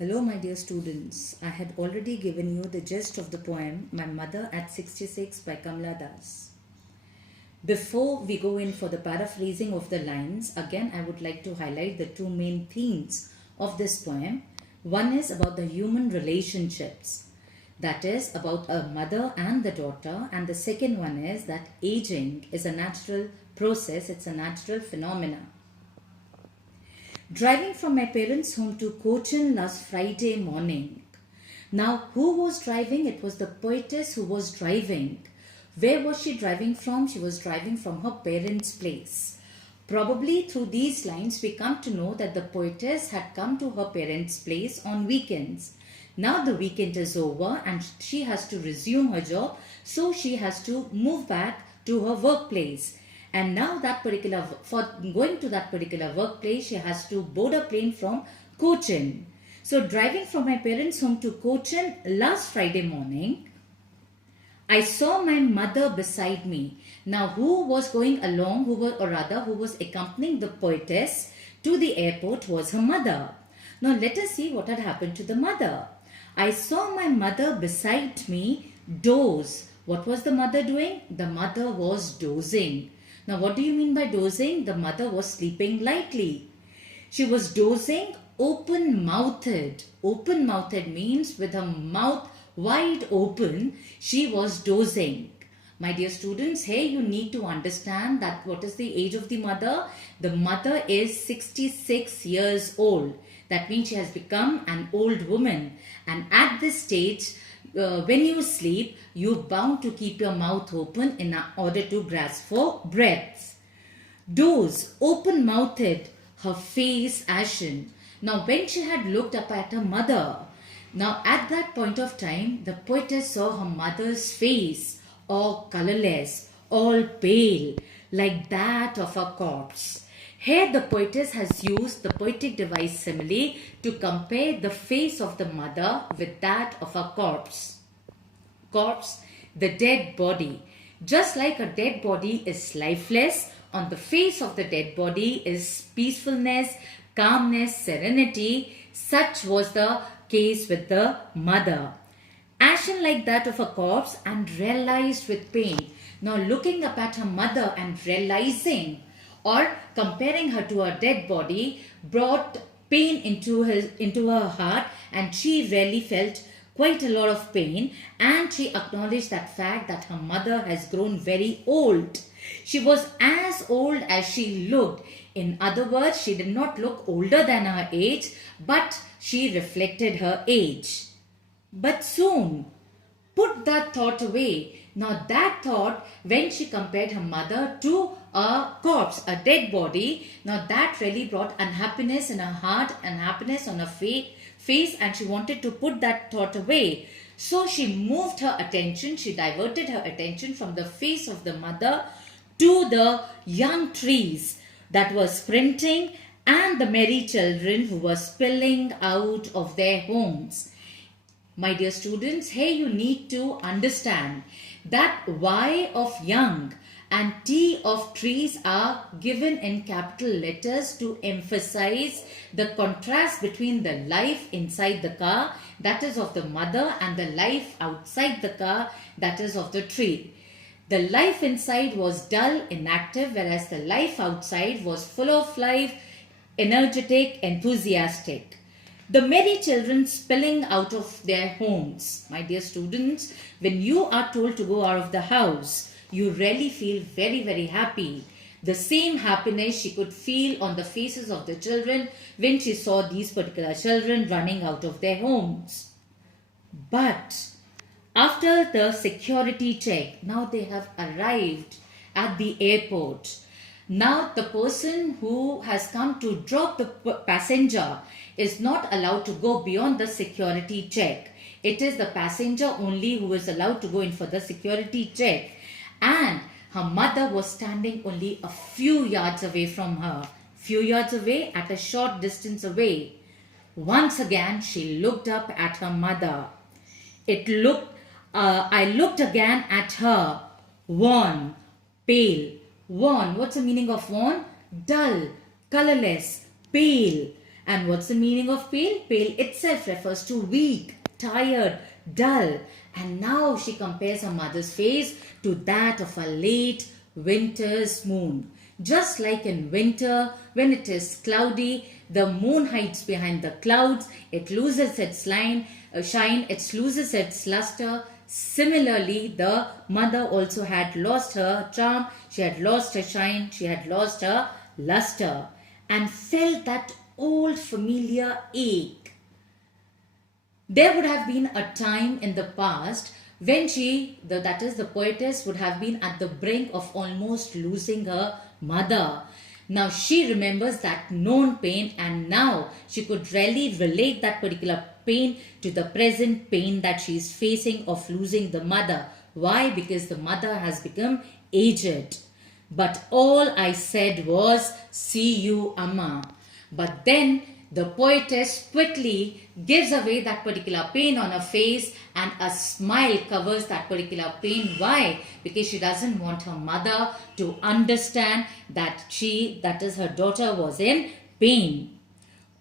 Hello, my dear students. I had already given you the gist of the poem My Mother at 66 by Kamla Das. Before we go in for the paraphrasing of the lines, again I would like to highlight the two main themes of this poem. One is about the human relationships, that is about a mother and the daughter, and the second one is that aging is a natural process, it's a natural phenomena. Driving from my parents' home to Cochin last Friday morning. Now, who was driving? It was the poetess who was driving. Where was she driving from? She was driving from her parents' place. Probably through these lines, we come to know that the poetess had come to her parents' place on weekends. Now the weekend is over and she has to resume her job, so she has to move back to her workplace. And now for going to that particular workplace, she has to board a plane from Cochin. So driving from my parents' home to Cochin last Friday morning, I saw my mother beside me. Now who was going along, who was accompanying the poetess to the airport was her mother. Now let us see what had happened to the mother. I saw my mother beside me doze. What was the mother doing? The mother was dozing. Now, what do you mean by dozing? The mother was sleeping lightly. She was dozing open-mouthed. Open-mouthed means with her mouth wide open, she was dozing. My dear students, here you need to understand that what is the age of the mother? The mother is 66 years old. That means she has become an old woman. And at this stage, when you sleep, you're bound to keep your mouth open in order to grasp for breath. Doze, open-mouthed, her face ashen. Now when she had looked up at her mother, now at that point of time, the poetess saw her mother's face, all colorless, all pale, like that of a corpse. Here the poetess has used the poetic device simile to compare the face of the mother with that of a corpse. Corpse, the dead body. Just like a dead body is lifeless, on the face of the dead body is peacefulness, calmness, serenity. Such was the case with the mother. Ashen like that of a corpse and realized with pain. Now looking up at her mother and realizing or comparing her to a dead body brought pain into her heart, and she really felt quite a lot of pain, and she acknowledged that fact that her mother has grown very old. She was as old as she looked. In other words, she did not look older than her age, but she reflected her age. But soon, put that thought away. Now that thought, when she compared her mother to a corpse, a dead body, now that really brought unhappiness in her heart, unhappiness on her face, and she wanted to put that thought away. So she moved her attention, she diverted her attention from the face of the mother to the young trees that were sprinting and the merry children who were spilling out of their homes. My dear students, here you need to understand that Y of young and T of trees are given in capital letters to emphasize the contrast between the life inside the car, that is of the mother, and the life outside the car, that is of the tree. The life inside was dull, inactive, whereas the life outside was full of life, energetic, enthusiastic. The merry children spilling out of their homes. My dear students, when you are told to go out of the house, you really feel very, very happy. The same happiness she could feel on the faces of the children when she saw these particular children running out of their homes. But after the security check, now they have arrived at the airport. Now the person who has come to drop the passenger is not allowed to go beyond the security check. It is the passenger only who is allowed to go in for the security check. And her mother was standing only a few yards away from her. Few yards away, at a short distance away. Once again, she looked up at her mother. I looked again at her. Worn, pale. Worn. What's the meaning of worn? Dull, colorless, pale. And what's the meaning of pale? Pale itself refers to weak, tired, dull. And now she compares her mother's face to that of a late winter's moon. Just like in winter, when it is cloudy, the moon hides behind the clouds, it loses its shine, it loses its luster. Similarly, the mother also had lost her charm, she had lost her shine, she had lost her luster, and felt that old familiar ache. There would have been a time in the past when that is the poetess, would have been at the brink of almost losing her mother. Now she remembers that known pain, and now she could really relate that particular pain to the present pain that she is facing of losing the mother. Why? Because the mother has become aged. But all I said was, "See you, Amma." But then the poetess quickly gives away that particular pain on her face, and a smile covers that particular pain. Why? Because she doesn't want her mother to understand that her daughter, was in pain.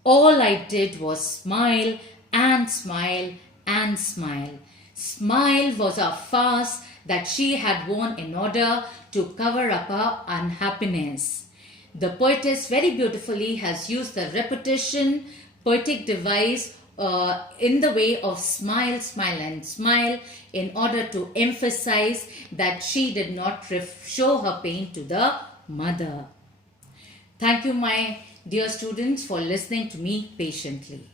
All I did was smile and smile and smile. Smile was a farce that she had worn in order to cover up her unhappiness. The poetess very beautifully has used the repetition poetic device in the way of smile, smile and smile in order to emphasize that she did not show her pain to the mother. Thank you, my dear students, for listening to me patiently.